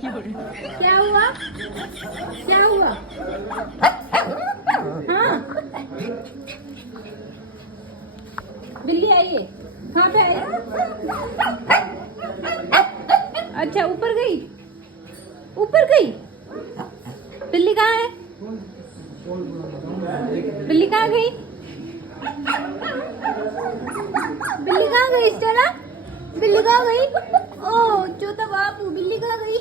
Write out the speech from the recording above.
क्या हुआ? क्या हुआ? हाँ, बिल्ली आई है। कहाँ पे आई? अच्छा, ऊपर गई। ऊपर गई। बिल्ली कहाँ है? बिल्ली कहाँ गई? बिल्ली कहाँ गई स्टेला? बिल्ली कहाँ गई? ओ छोटा बाबू, बिल्ली कहाँ गई?